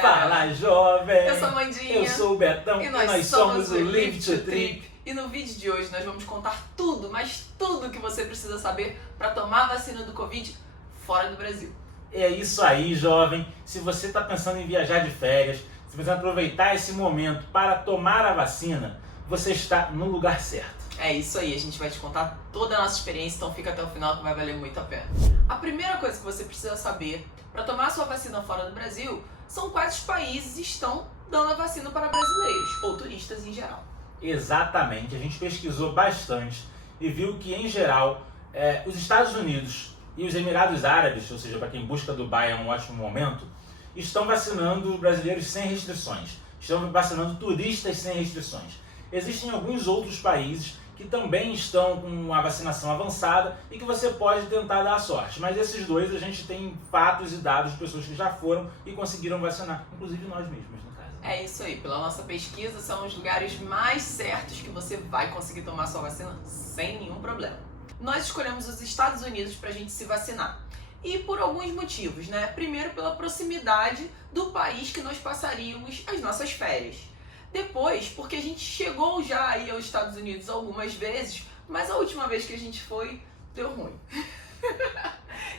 galera! Fala, jovem! Eu sou a Mandinha. Eu sou o Betão E nós somos somos o o Live to Trip. E no vídeo de hoje nós vamos contar tudo, mas tudo que você precisa saber para tomar a vacina do Covid fora do Brasil. É isso aí, jovem. Se você está pensando em viajar de férias, se você aproveitar esse momento para tomar a vacina, você está no lugar certo. É isso aí, a gente vai te contar toda a nossa experiência, então fica até o final que vai valer muito a pena. A primeira coisa que você precisa saber para tomar a sua vacina fora do Brasil são quais países estão dando a vacina para brasileiros ou turistas em geral. Exatamente, a gente pesquisou bastante e viu que, em geral, os Estados Unidos e os Emirados Árabes, ou seja, para quem busca Dubai é um ótimo momento, estão vacinando brasileiros sem restrições, estão vacinando turistas sem restrições. Existem alguns outros países que também estão com a vacinação avançada e que você pode tentar dar a sorte. Mas esses dois a gente tem fatos e dados de pessoas que já foram e conseguiram vacinar, inclusive nós mesmos, no caso. É isso aí, pela nossa pesquisa são os lugares mais certos que você vai conseguir tomar sua vacina sem nenhum problema. Nós escolhemos os Estados Unidos para a gente se vacinar. E por alguns motivos, né? Primeiro, pela proximidade do país que nós passaríamos as nossas férias. Depois, porque a gente chegou já aí aos Estados Unidos algumas vezes, mas a última vez que a gente foi, deu ruim.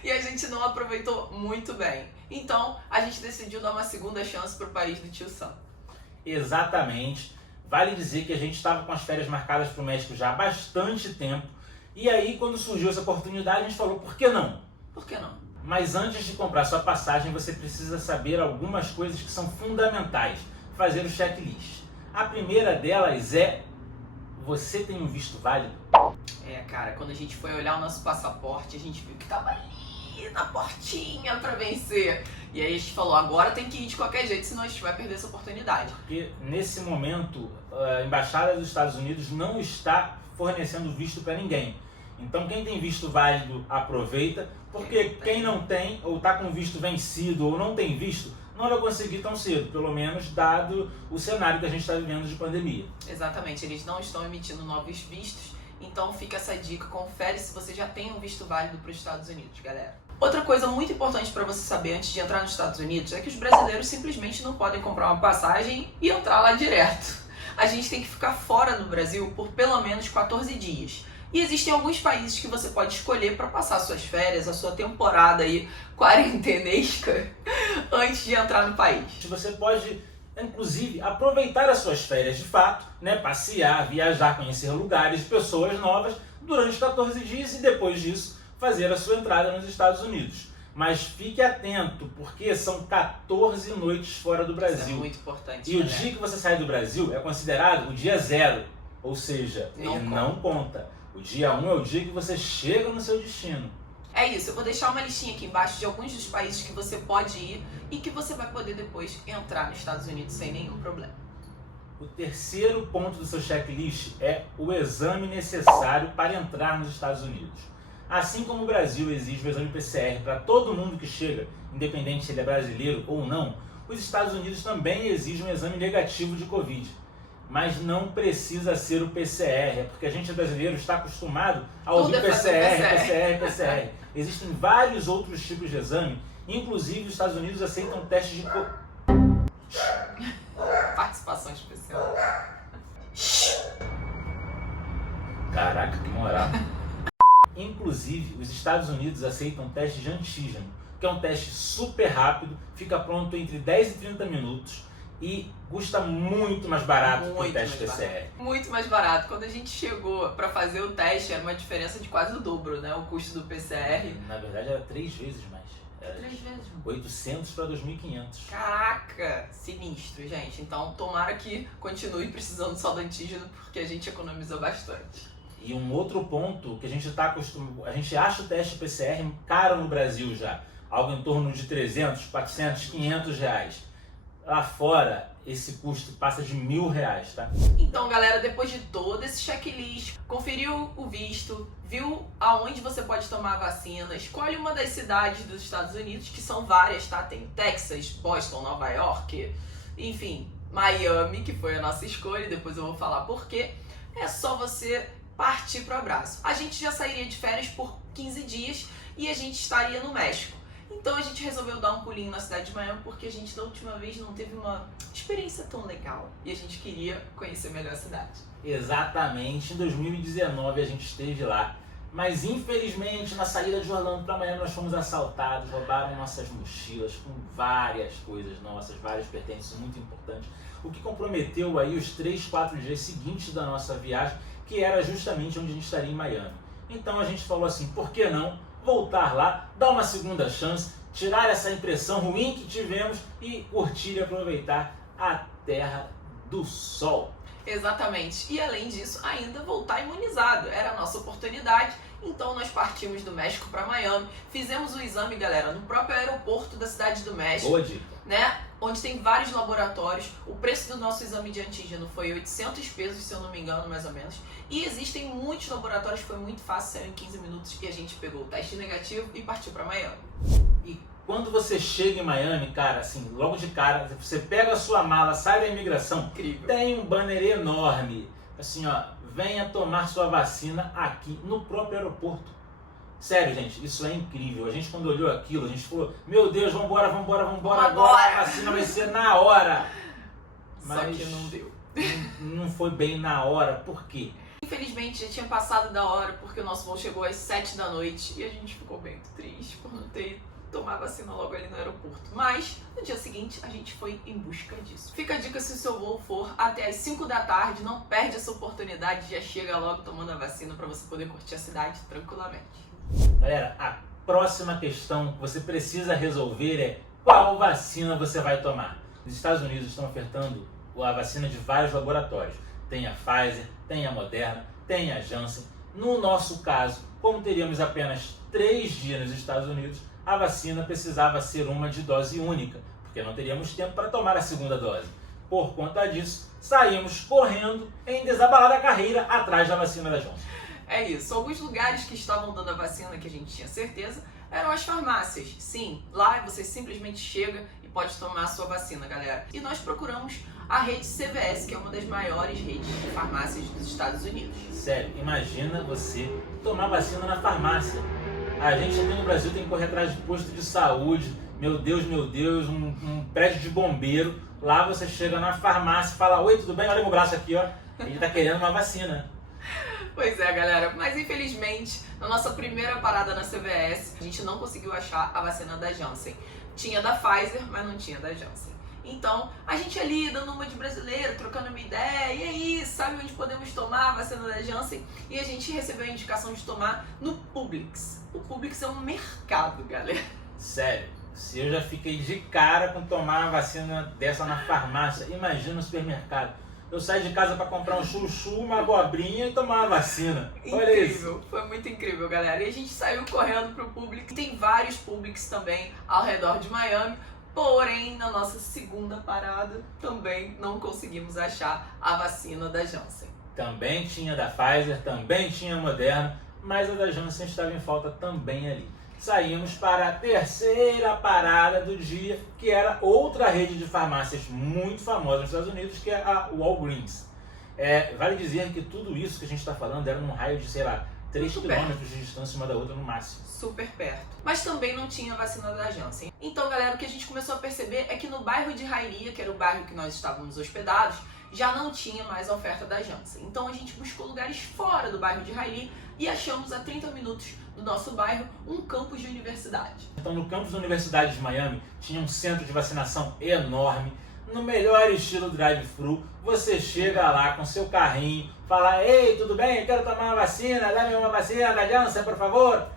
E a gente não aproveitou muito bem. Então, a gente decidiu dar uma segunda chance para o país do tio Sam. Exatamente. Vale dizer que a gente estava com as férias marcadas para o México já há bastante tempo. E aí, quando surgiu essa oportunidade, a gente falou, por que não? Por que não? Mas antes de comprar sua passagem, você precisa saber algumas coisas que são fundamentais. Fazer o checklist. A primeira delas é, você tem um visto válido? É, cara, quando a gente foi olhar o nosso passaporte, a gente viu que tava ali na portinha pra vencer. E aí a gente falou, agora tem que ir de qualquer jeito, senão a gente vai perder essa oportunidade. Porque nesse momento, a Embaixada dos Estados Unidos não está fornecendo visto para ninguém. Então quem tem visto válido, aproveita, porque quem não tem, ou está com visto vencido, ou não tem visto, não vai conseguir tão cedo, pelo menos dado o cenário que a gente está vivendo de pandemia. Exatamente, eles não estão emitindo novos vistos, então fica essa dica, confere se você já tem um visto válido para os Estados Unidos, galera. Outra coisa muito importante para você saber antes de entrar nos Estados Unidos é que os brasileiros simplesmente não podem comprar uma passagem e entrar lá direto. A gente tem que ficar fora do Brasil por pelo menos 14 dias. E existem alguns países que você pode escolher para passar suas férias, a sua temporada aí quarentenesca, antes de entrar no país. Você pode, inclusive, aproveitar as suas férias de fato, né? Passear, viajar, conhecer lugares, pessoas novas durante 14 dias e depois disso fazer a sua entrada nos Estados Unidos. Mas fique atento, porque são 14 noites fora do Brasil. Isso é muito importante. E o dia que você sai do Brasil é considerado o dia 0, ou seja, ele não conta. O dia 1 é o dia que você chega no seu destino. É isso, eu vou deixar uma listinha aqui embaixo de alguns dos países que você pode ir e que você vai poder depois entrar nos Estados Unidos sem nenhum problema. O terceiro ponto do seu checklist é o exame necessário para entrar nos Estados Unidos. Assim como o Brasil exige o exame PCR para todo mundo que chega, independente se ele é brasileiro ou não, os Estados Unidos também exigem um exame negativo de Covid. Mas não precisa ser o PCR, porque a gente brasileiro está acostumado a ouvir PCR. Existem vários outros tipos de exame, inclusive os Estados Unidos aceitam testes de Participação especial. Caraca, que moral. Inclusive, os Estados Unidos aceitam testes de antígeno, que é um teste super rápido, fica pronto entre 10 e 30 minutos, e custa muito mais barato que o teste PCR. Muito mais barato. Quando a gente chegou para fazer o teste, era uma diferença de quase o dobro, né? O custo do PCR. Na verdade, era 3 vezes mais. Era 3 vezes. 800 para 2.500. Caraca! Sinistro, gente. Então, tomara que continue precisando só do antígeno, porque a gente economizou bastante. E um outro ponto que a gente está acostumado... A gente acha o teste PCR caro no Brasil já. Algo em torno de 300, 400, 500 reais. Lá fora, esse custo passa de R$1.000, tá? Então, galera, depois de todo esse checklist, conferiu o visto, viu aonde você pode tomar a vacina, escolhe uma das cidades dos Estados Unidos, que são várias, tá? Tem Texas, Boston, Nova York, enfim, Miami, que foi a nossa escolha, depois eu vou falar por quê. É só você partir pro abraço. A gente já sairia de férias por 15 dias e a gente estaria no México. Então a gente resolveu dar um pulinho na cidade de Miami porque a gente da última vez não teve uma experiência tão legal e a gente queria conhecer melhor a cidade. Exatamente, em 2019 a gente esteve lá, mas infelizmente na saída de Orlando para Miami nós fomos assaltados, roubaram nossas mochilas com várias coisas nossas, vários pertences muito importantes, o que comprometeu aí os 3-4 dias seguintes da nossa viagem, que era justamente onde a gente estaria em Miami. Então a gente falou assim, por que não voltar lá, dar uma segunda chance, tirar essa impressão ruim que tivemos e curtir e aproveitar a Terra do Sol. Exatamente. E além disso, ainda voltar imunizado. Era a nossa oportunidade. Então nós partimos do México para Miami. Fizemos o exame, galera, no próprio aeroporto da cidade do México. Boa dica. Né? Onde tem vários laboratórios. O preço do nosso exame de antígeno foi 800 pesos, se eu não me engano, mais ou menos. E existem muitos laboratórios, foi muito fácil, saiu em 15 minutos e a gente pegou o teste negativo e partiu para Miami. E quando você chega em Miami, cara, assim, logo de cara, você pega a sua mala, sai da imigração, Incrível. tem um banner enorme, assim, ó, venha tomar sua vacina aqui no próprio aeroporto. Sério, gente, isso é incrível. A gente quando olhou aquilo, a gente falou, meu Deus, vambora, agora a vacina vai ser na hora. Só que não deu. Não foi bem na hora, por quê? Infelizmente já tinha passado da hora porque o nosso voo chegou às 7 da noite e a gente ficou bem triste por não ter tomado vacina logo ali no aeroporto. Mas no dia seguinte a gente foi em busca disso. Fica a dica, se o seu voo for até às 5 da tarde, não perde essa oportunidade, já chega logo tomando a vacina para você poder curtir a cidade tranquilamente. Galera, a próxima questão que você precisa resolver é qual vacina você vai tomar. Os Estados Unidos estão ofertando a vacina de vários laboratórios. Tem a Pfizer, tem a Moderna, tem a Janssen. No nosso caso, como teríamos apenas 3 dias nos Estados Unidos, a vacina precisava ser uma de dose única, porque não teríamos tempo para tomar a segunda dose. Por conta disso, saímos correndo em desabalada carreira atrás da vacina da Johnson. É isso, alguns lugares que estavam dando a vacina que a gente tinha certeza eram as farmácias. Sim, lá você simplesmente chega e pode tomar a sua vacina, galera. E nós procuramos a rede CVS, que é uma das maiores redes de farmácias dos Estados Unidos. Sério, imagina você tomar vacina na farmácia. A gente aqui no Brasil tem que correr atrás de posto de saúde, meu Deus, um prédio de bombeiro. Lá você chega na farmácia e fala, oi, tudo bem? Olha meu braço aqui, ó. Ele tá querendo uma vacina. Pois é, galera, mas infelizmente, na nossa primeira parada na CVS, a gente não conseguiu achar a vacina da Janssen. Tinha da Pfizer, mas não tinha da Janssen. Então, a gente ali, dando uma de brasileiro, trocando uma ideia, e aí, sabe onde podemos tomar a vacina da Janssen? E a gente recebeu a indicação de tomar no Publix. O Publix é um mercado, galera. Sério, se eu já fiquei de cara com tomar uma vacina dessa na farmácia, imagina no supermercado. Eu saí de casa para comprar um chuchu, uma abobrinha e tomar uma vacina. Olha Incrível, isso. foi muito incrível, galera. E a gente saiu correndo pro Publix. Tem vários Publix também ao redor de Miami. Porém, na nossa segunda parada, também não conseguimos achar a vacina da Janssen. Também tinha da Pfizer, também tinha a Moderna, mas a da Janssen estava em falta também ali. Saímos para a terceira parada do dia, que era outra rede de farmácias muito famosa nos Estados Unidos, que é a Walgreens. Vale dizer que tudo isso que a gente está falando era num raio de, sei lá, 3 quilômetros de distância uma da outra no máximo. Super perto. Mas também não tinha vacina da Janssen. Então, galera, o que a gente começou a perceber é que no bairro de Hialeah, que era o bairro que nós estávamos hospedados, já não tinha mais a oferta da Janssen. Então a gente buscou lugares fora do bairro de Hialeah e achamos a 30 minutos do nosso bairro um campus de universidade. Então no campus da Universidade de Miami tinha um centro de vacinação enorme, no melhor estilo drive-thru. Você chega lá com seu carrinho, fala, ei, tudo bem? Eu quero tomar uma vacina, dá-me uma vacina da Janssen, por favor.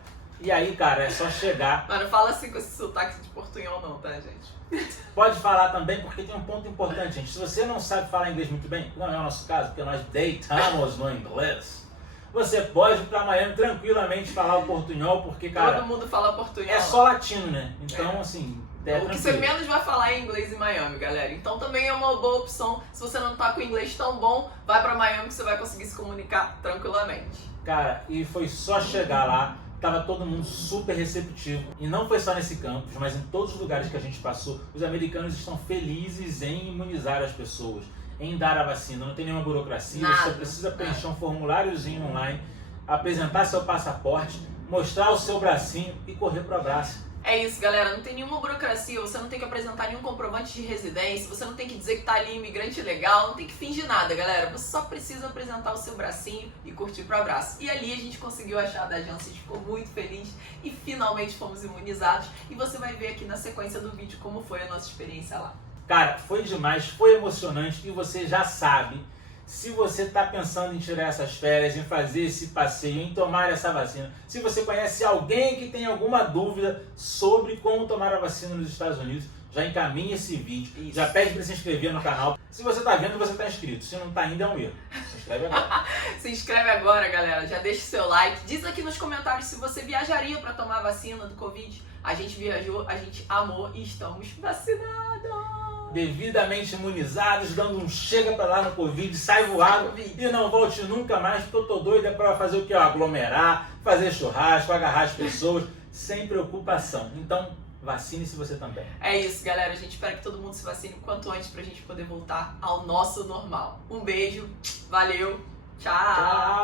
E aí, cara, é só chegar. Mas não fala assim com esse sotaque de portunhol não, tá, gente? Pode falar também, porque tem um ponto importante, gente. Se você não sabe falar inglês muito bem, não é o nosso caso, porque nós deitamos no inglês. Você pode ir pra Miami tranquilamente falar o portunhol, porque, cara... Todo mundo fala portunhol. É só latino, né? Então, assim... O que você menos vai falar é inglês em Miami, galera. Então também é uma boa opção. Se você não tá com inglês tão bom, vai pra Miami que você vai conseguir se comunicar tranquilamente. Cara, e foi só chegar lá, tava todo mundo super receptivo. E não foi só nesse campus, mas em todos os lugares que a gente passou, os americanos estão felizes em imunizar as pessoas, em dar a vacina. Não tem nenhuma burocracia, você precisa preencher um formuláriozinho online, apresentar seu passaporte, mostrar o seu bracinho e correr pro abraço. É isso, galera. Não tem nenhuma burocracia, você não tem que apresentar nenhum comprovante de residência, você não tem que dizer que tá ali imigrante legal, não tem que fingir nada, galera. Você só precisa apresentar o seu bracinho e curtir pro abraço. E ali a gente conseguiu achar da Janssen, a gente ficou muito feliz e finalmente fomos imunizados. E você vai ver aqui na sequência do vídeo como foi a nossa experiência lá. Cara, foi demais, foi emocionante e você já sabe. Se você está pensando em tirar essas férias, em fazer esse passeio, em tomar essa vacina, se você conhece alguém que tem alguma dúvida sobre como tomar a vacina nos Estados Unidos, já encaminha esse vídeo, Isso. Já pede para se inscrever no canal. Se você está vendo, você está inscrito. Se não está ainda, é um erro. Se inscreve agora. Se inscreve agora, galera. Já deixa o seu like. Diz aqui nos comentários se você viajaria para tomar a vacina do Covid. A gente viajou, a gente amou e estamos vacinados. Devidamente imunizados, dando um chega pra lá no Covid, sai voado e não volte nunca mais, porque eu tô doido é pra fazer o que? Aglomerar, fazer churrasco, agarrar as pessoas, sem preocupação. Então, vacine-se você também. É isso, galera. A gente espera que todo mundo se vacine o quanto antes pra gente poder voltar ao nosso normal. Um beijo, valeu, tchau!